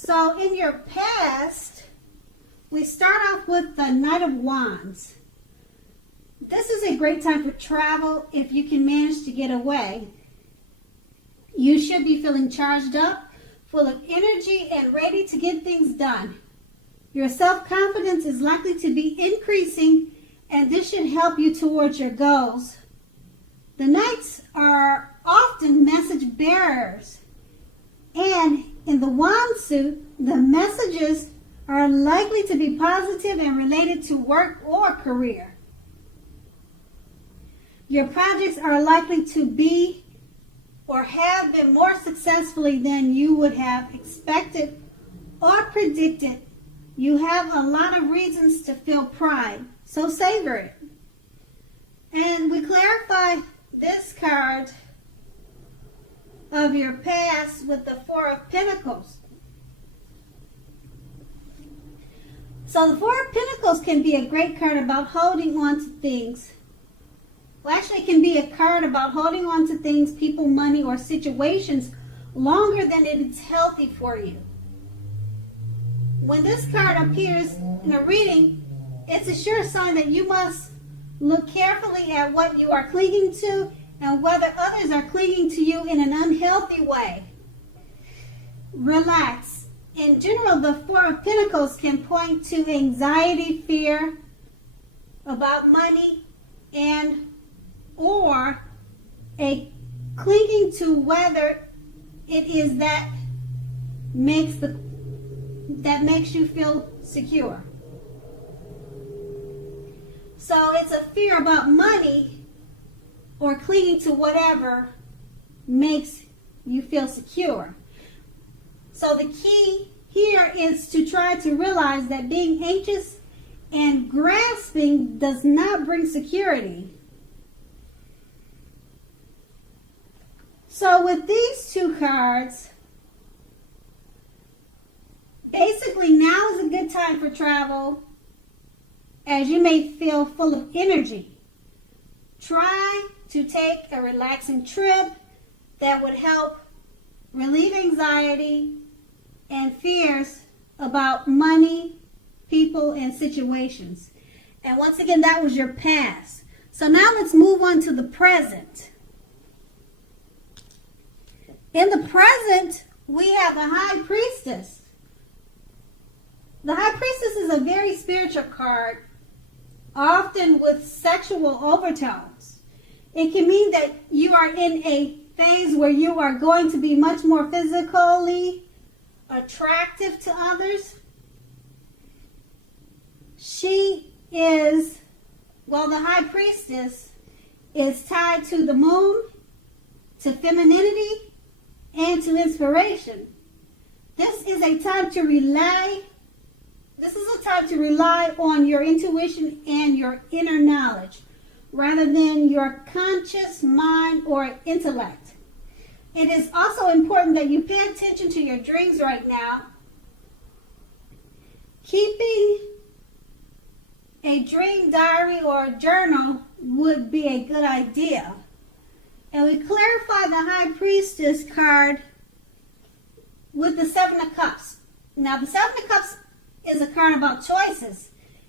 So in your past, we start off with the Knight of Wands. This is a great time for travel if you can manage to get away. You should be feeling charged up, full of energy, and ready to get things done. Your self-confidence is likely to be increasing, and this should help you towards your goals. The Knights are often message bearers, and in the Wand suit, the messages are likely to be positive and related to work or career. Your projects are likely to be or have been more successfully than you would have expected or predicted. You have a lot of reasons to feel pride, so savor it. And we clarify this card of your past with the Four of Pentacles. So the Four of Pentacles can be a great card about holding on to things. Well, actually, it can be a card about holding on to things, people, money, or situations longer than it is healthy for you. When this card appears in a reading, it's a sure sign that you must look carefully at what you are clinging to and whether others are clinging to you in an unhealthy way. Relax. In general, the Four of Pentacles can point to anxiety, fear about money, and or a clinging to whether it is that makes you feel secure. So it's a fear about money or clinging to whatever makes you feel secure. So the key here is to try to realize that being anxious and grasping does not bring security. So with these two cards, basically now is a good time for travel, as you may feel full of energy. Try to take a relaxing trip that would help relieve anxiety and fears about money, people, and situations. And once again, that was your past. So now let's move on to the present. In the present, we have the High Priestess. The High Priestess is a very spiritual card, often with sexual overtones. It can mean that you are in a phase where you are going to be much more physically attractive to others. The High Priestess is tied to the moon, to femininity, and to inspiration. This is a time to rely on your intuition and your inner knowledge rather than your conscious mind or intellect. It is also important that you pay attention to your dreams right now. Keeping a dream diary or a journal would be a good idea. And we clarify the High Priestess card with the Seven of Cups. Now, the Seven of Cups is a card about choices.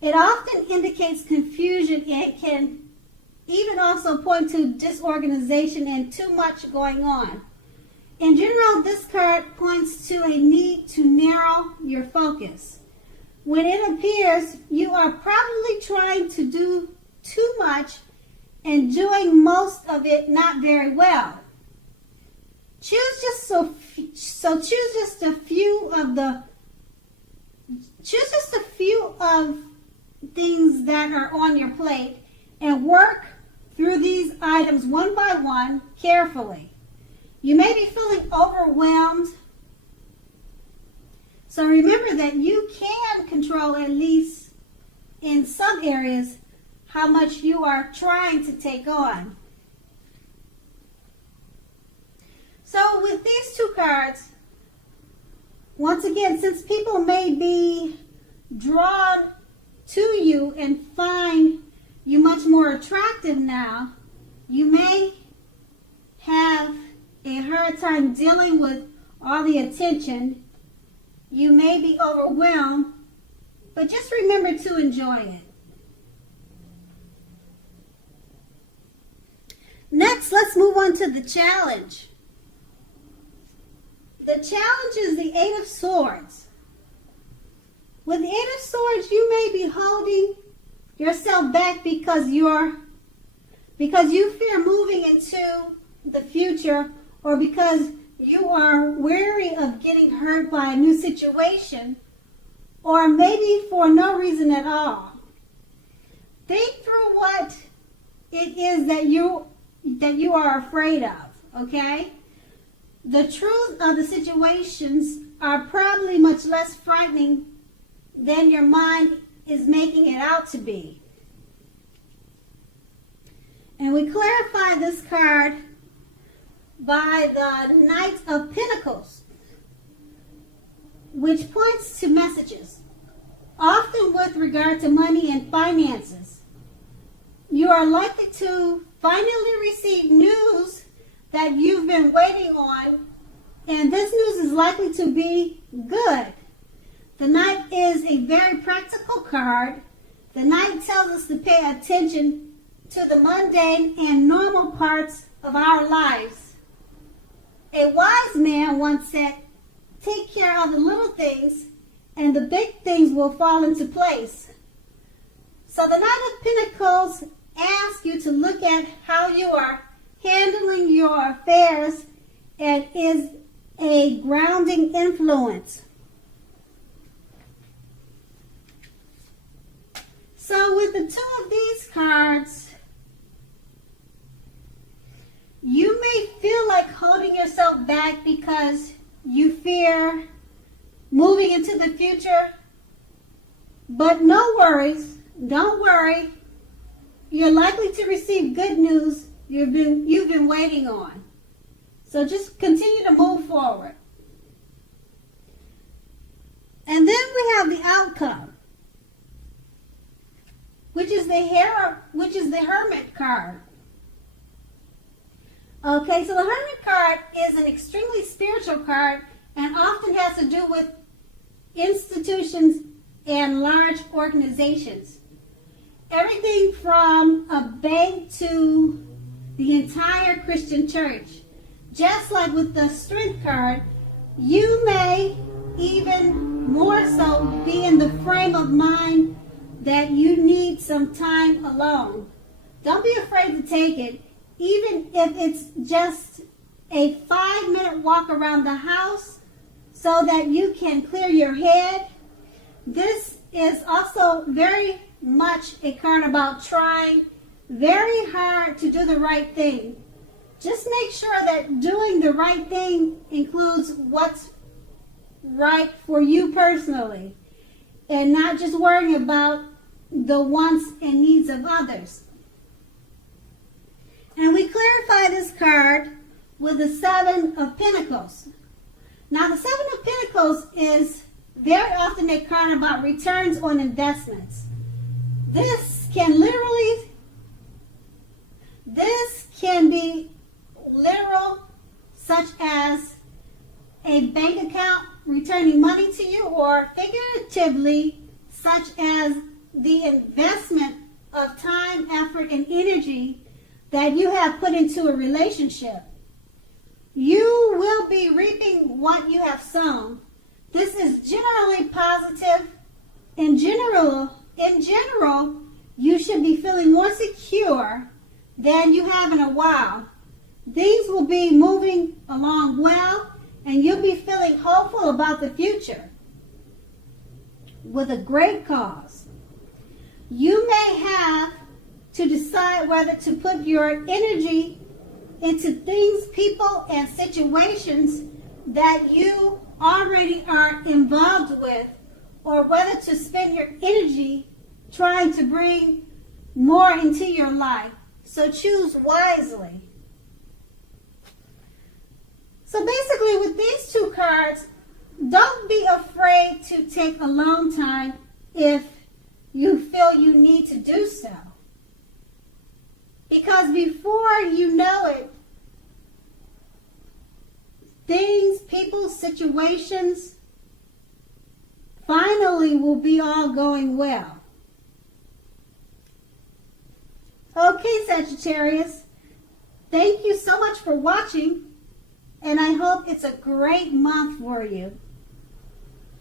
It often indicates confusion and can even also point to disorganization and too much going on. In general, this card points to a need to narrow your focus. When it appears, you are probably trying to do too much and doing most of it not very well. Choose just a few of things that are on your plate and work through these items one by one carefully. You may be feeling overwhelmed, so remember that you can control, at least in some areas, how much you are trying to take on. So with these two cards, once again, since people may be drawn to you and find you much more attractive now, you may have a hard time dealing with all the attention You may be overwhelmed, but just remember to enjoy it. Next, let's move on to the challenge. The challenge is the Eight of Swords. With the Eight of Swords, you may be holding yourself back because you fear moving into the future, or because you are wary of getting hurt by a new situation, or maybe for no reason at all. Think through what it is that you are afraid of, okay? The truth of the situations are probably much less frightening than your mind is making it out to be. And we clarify this card by the Knight of Pentacles, which points to messages, often with regard to money and finances. You are likely to finally receive news that you've been waiting on, and this news is likely to be good. The Knight is a very practical card. The Knight tells us to pay attention to the mundane and normal parts of our lives. A wise man once said, "Take care of the little things, and the big things will fall into place." So the Knight of Pentacles asks you to look at how you are handling your affairs and is a grounding influence. So with the two of these cards, you may feel like holding yourself back because you fear moving into the future, but no worries, don't worry. You're likely to receive good news you've been waiting on. So just continue to move forward. And then we have the outcome, which is the Hermit card. Okay, so the Hermit card is an extremely spiritual card and often has to do with institutions and large organizations. Everything from a bank to the entire Christian church. Just like with the Strength card, you may even more so be in the frame of mind that you need some time alone. Don't be afraid to take it, even if it's just a 5-minute walk around the house so that you can clear your head. This is also very much a card about trying very hard to do the right thing. Just make sure that doing the right thing includes what's right for you personally, and not just worrying about the wants and needs of others. And we clarify this card with the Seven of Pentacles. Now, the Seven of Pentacles is very often a card about returns on investments. This can be literal, such as a bank account returning money to you, or figuratively, such as the investment of time, effort, and energy that you have put into a relationship. You will be reaping what you have sown. This is generally positive. In general, you should be feeling more secure than you have in a while. Things will be moving along well, and you'll be feeling hopeful about the future with a great cause. You may have to decide whether to put your energy into things, people, and situations that you already are involved with, or whether to spend your energy trying to bring more into your life. So choose wisely. So basically, with these two cards, don't be afraid to take alone time if you feel you need to do so. Because before you know it, things, people, situations finally will be all going well. Okay, Sagittarius, thank you so much for watching, and I hope it's a great month for you.